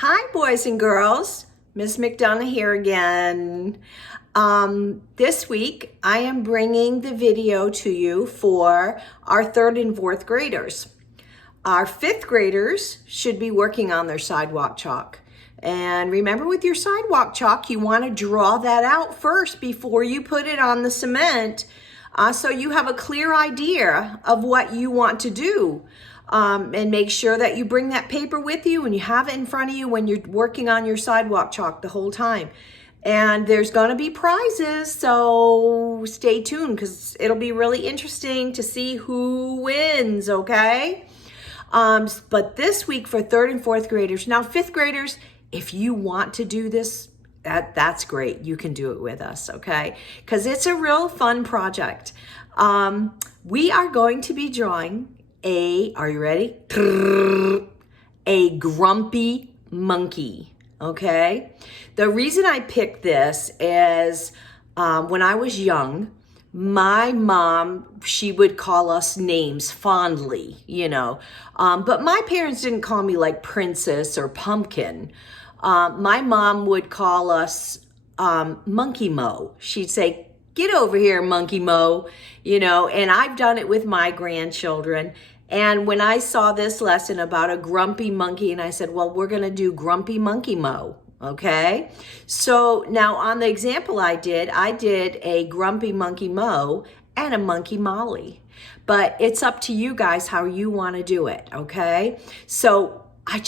Hi, boys and girls. Miss McDonough here again. This week, I am bringing the video to you for our third and fourth graders. Our fifth graders should be working on their sidewalk chalk. And remember, with your sidewalk chalk, you want to draw that out first before you put it on the cement, so you have a clear idea of what you want to do. And make sure that you bring that paper with you and you have it in front of you when you're working on your sidewalk chalk the whole time. And there's going to be prizes, so stay tuned because it'll be really interesting to see who wins, okay? But this week for third and fourth graders. Now, fifth graders, if you want to do this, that's great. You can do it with us, okay? Because it's a real fun project. We are going to be drawing are you ready? A grumpy monkey, okay? The reason I picked this is when I was young, my mom, she would call us names fondly, but my parents didn't call me like Princess or Pumpkin. My mom would call us Monkey Mo. She'd say, "Get over here, Monkey Mo," and I've done it with my grandchildren. And when I saw this lesson about a grumpy monkey, and I said, well, we're going to do Grumpy Monkey Mo, okay? So now on the example I did a Grumpy Monkey Mo and a Monkey Molly. But it's up to you guys how you want to do it, okay? So I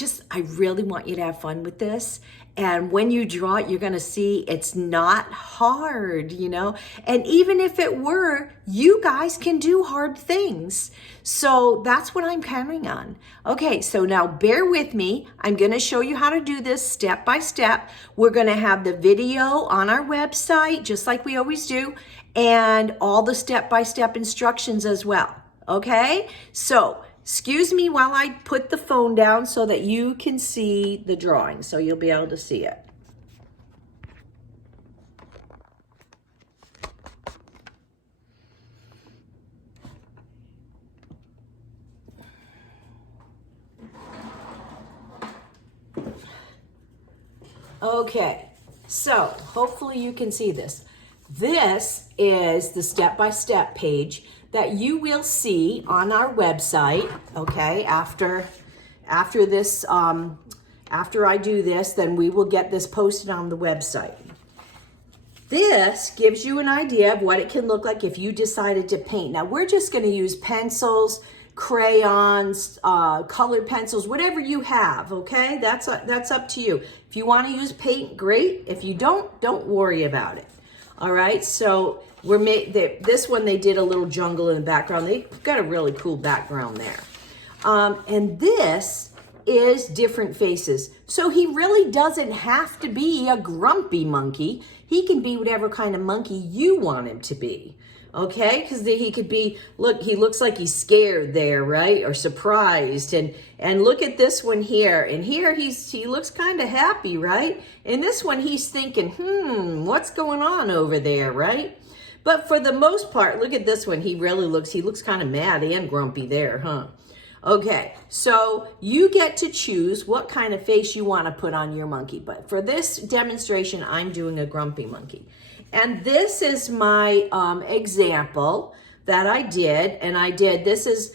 really want you to have fun with this. And when you draw it, you're going to see it's not hard, And even if it were, you guys can do hard things. So that's what I'm counting on. Okay, so now bear with me. I'm going to show you how to do this step by step. We're going to have the video on our website, just like we always do, and all the step-by-step instructions as well. Okay, so excuse me while I put the phone down so that you can see the drawing, so you'll be able to see it. Okay, so hopefully you can see this. This is the step-by-step page that you will see on our website, okay? After this, after I do this, then we will get this posted on the website. This gives you an idea of what it can look like if you decided to paint. Now, we're just gonna use pencils, crayons, colored pencils, whatever you have, okay? That's up to you. If you wanna use paint, great. If you don't worry about it. All right, so this one, they did a little jungle in the background. They've got a really cool background there. And this is different faces. So he really doesn't have to be a grumpy monkey. He can be whatever kind of monkey you want him to be. Okay, because he could be, look, he looks like he's scared there, right? Or surprised. And look at this one here. And here he looks kind of happy, right? And this one he's thinking, what's going on over there, right? But for the most part, look at this one. He looks kind of mad and grumpy there, huh? Okay, so you get to choose what kind of face you want to put on your monkey. But for this demonstration, I'm doing a grumpy monkey. And this is my example that I did. And this is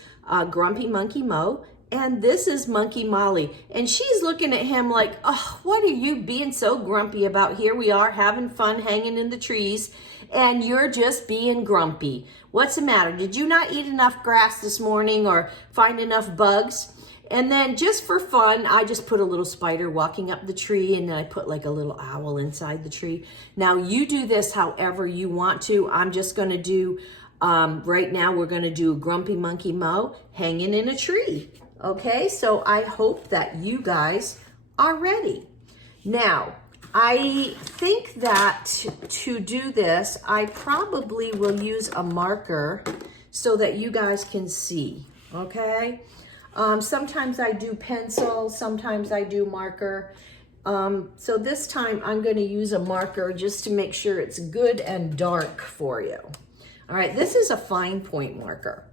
Grumpy Monkey Mo. And this is Monkey Molly. And she's looking at him like, oh, what are you being so grumpy about? Here we are having fun hanging in the trees. And you're just being grumpy. What's the matter? Did you not eat enough grass this morning or find enough bugs? And then just for fun, I just put a little spider walking up the tree, and then I put like a little owl inside the tree. Now you do this however you want to. I'm just gonna do, right now we're gonna do Grumpy Monkey Mo hanging in a tree. Okay, so I hope that you guys are ready. Now, I think that to do this, I probably will use a marker so that you guys can see, okay? Sometimes I do pencil, sometimes I do marker. So this time I'm going to use a marker just to make sure it's good and dark for you. All right, this is a fine point marker.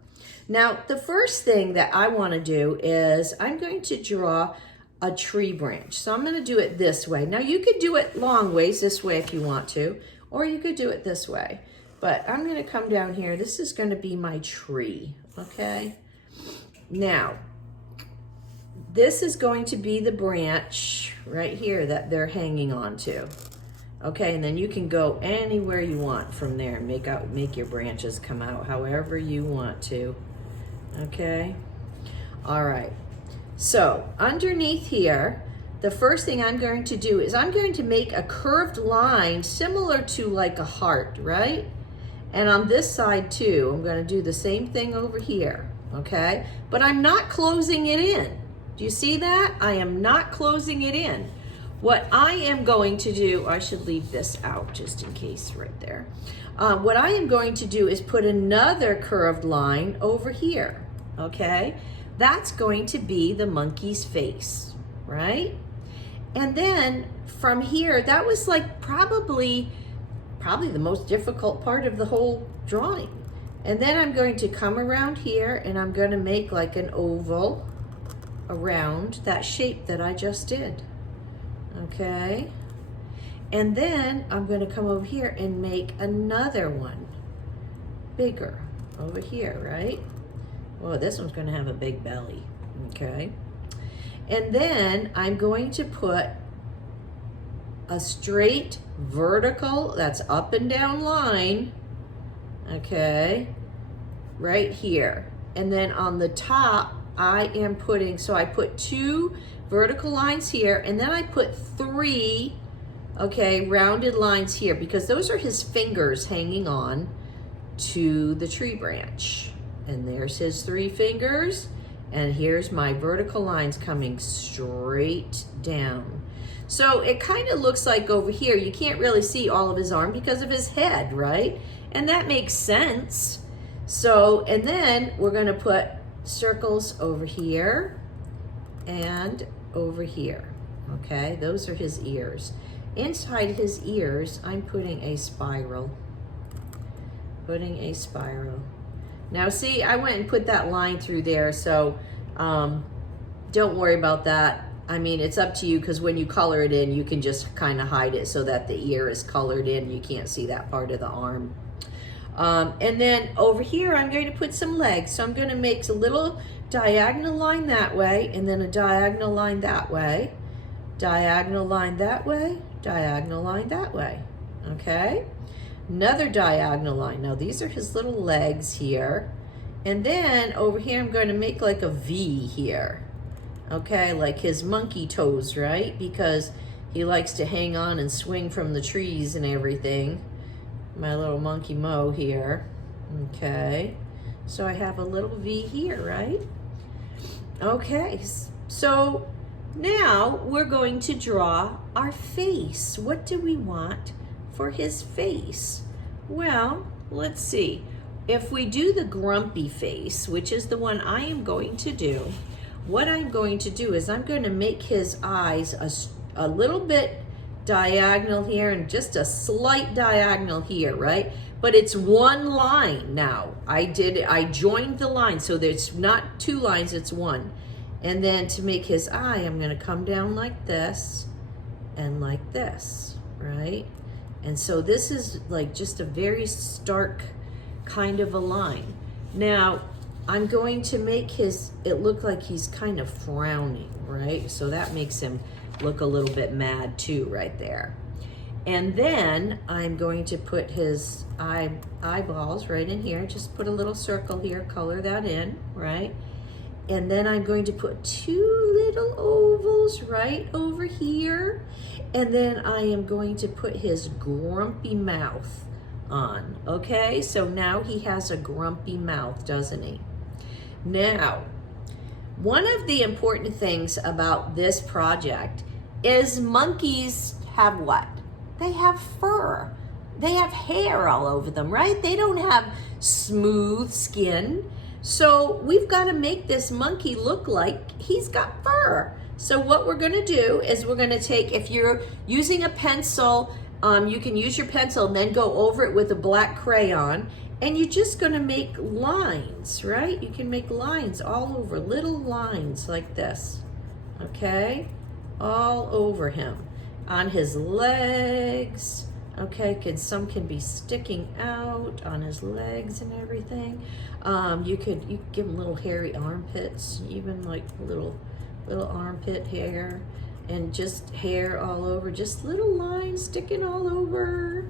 Now, the first thing that I want to do is I'm going to draw a tree branch. So I'm going to do it this way. Now you could do it long ways this way if you want to, or you could do it this way. But I'm going to come down here. This is going to be my tree, okay? Now, this is going to be the branch right here that they're hanging on to. Okay, and then you can go anywhere you want from there and make your branches come out however you want to. Okay? All right. So, underneath here, the first thing I'm going to do is I'm going to make a curved line similar to like a heart, right? And on this side too, I'm going to do the same thing over here, okay? But I'm not closing it in. Do you see that? I am not closing it in. What I am going to do, I should leave this out just in case right there. What I am going to do is put another curved line over here, okay? That's going to be the monkey's face, right? And then from here, that was like probably the most difficult part of the whole drawing. And then I'm going to come around here and I'm going to make like an oval around that shape that I just did. Okay, and then I'm going to come over here and make another one bigger over here, right? Well, this one's going to have a big belly, okay? And then I'm going to put a straight vertical, that's up and down line, okay, right here. And then on the top, I am putting, so I put 2 vertical lines here, and then I put 3, okay, rounded lines here, because those are his fingers hanging on to the tree branch. And there's his 3 fingers, and here's my vertical lines coming straight down. So it kind of looks like over here, you can't really see all of his arm because of his head, right? And that makes sense. So, and then we're gonna put circles over here and over here, okay? Those are his ears. Inside his ears, I'm putting a spiral. Now see, I went and put that line through there, so don't worry about that. I mean, it's up to you, because when you color it in, you can just kind of hide it so that the ear is colored in. You can't see that part of the arm. And then over here, I'm going to put some legs. So I'm going to make a little diagonal line that way, and then a diagonal line that way, diagonal line that way, diagonal line that way, okay? Another diagonal line. Now these are his little legs here. And then over here, I'm going to make like a V here, okay? Like his monkey toes, right? Because he likes to hang on and swing from the trees and everything. My little monkey Mo here, okay? So I have a little V here, right? Okay, so now we're going to draw our face. What do we want for his face? Well, let's see. If we do the grumpy face, which is the one I am going to do, what I'm going to do is I'm going to make his eyes a little bit diagonal here and just a slight diagonal here, right? But it's one line now. I joined the line, so there's not 2 lines, it's 1. And then to make his eye, I'm going to come down like this and like this, right? And so this is like just a very stark kind of a line. Now, I'm going to make it look like he's kind of frowning, right? So that makes him look a little bit mad too right there. And then I'm going to put his eyeballs right in here. Just put a little circle here, color that in, right? And then I'm going to put 2 little ovals right over here. And then I am going to put his grumpy mouth on, okay? So now he has a grumpy mouth, doesn't he? Now, one of the important things about this project is monkeys have what? They have fur. They have hair all over them, right? They don't have smooth skin. So we've got to make this monkey look like he's got fur. So what we're going to do is we're going to take, if you're using a pencil, you can use your pencil and then go over it with a black crayon, and you're just going to make lines, right? You can make lines all over, little lines like this, okay? All over him, on his legs, okay? Some can be sticking out on his legs and everything. You could give him little hairy armpits, even like little armpit hair, and just hair all over, just little lines sticking all over.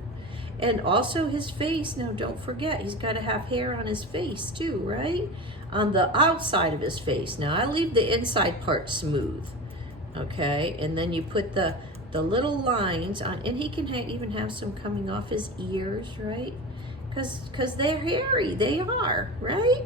And also his face. Now don't forget, he's got to have hair on his face too, right? On the outside of his face. Now I leave the inside part smooth, okay? And then you put the little lines on, and he can even have some coming off his ears, right? Because they're hairy, they are, right?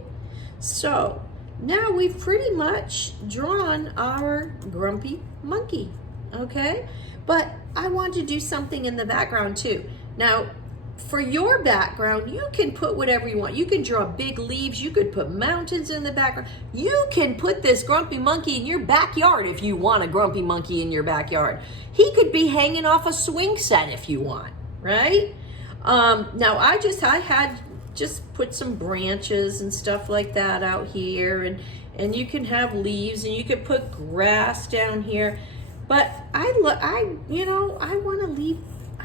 So now we've pretty much drawn our grumpy monkey, okay? But I want to do something in the background too. Now, for your background, you can put whatever you want. You can draw big leaves. You could put mountains in the background. You can put this grumpy monkey in your backyard if you want a grumpy monkey in your backyard. He could be hanging off a swing set if you want, right? Now, I had just put some branches and stuff like that out here, and you can have leaves, and you could put grass down here. But I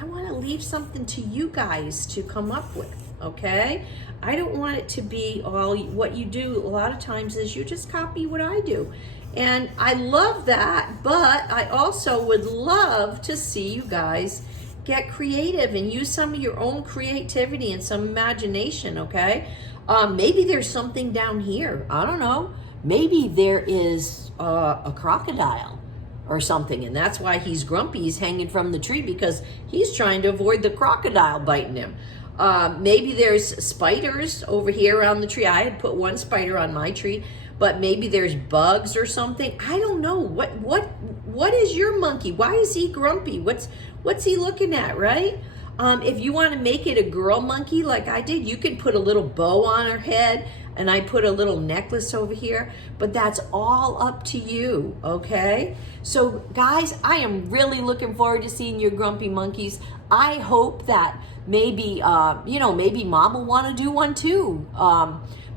want to leave something to you guys to come up with, okay? I don't want it to be all what you do. A lot of times is you just copy what I do. And I love that, but I also would love to see you guys get creative and use some of your own creativity and some imagination, okay? Maybe there's something down here. I don't know. Maybe there is a crocodile or something, and that's why he's grumpy. He's hanging from the tree because he's trying to avoid the crocodile biting him. Maybe there's spiders over here around the tree. I had put one spider on my tree, but maybe there's bugs or something. I don't know. What is your monkey? Why is he grumpy? What's he looking at, right? If you want to make it a girl monkey like I did, you can put a little bow on her head, and I put a little necklace over here, but that's all up to you, okay? So guys, I am really looking forward to seeing your grumpy monkeys. I hope that maybe, maybe Mom will want to do one too.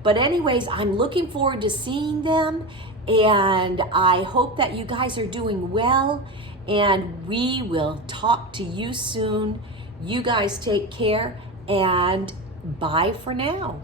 But anyways, I'm looking forward to seeing them, and I hope that you guys are doing well, and we will talk to you soon. You guys take care, and bye for now.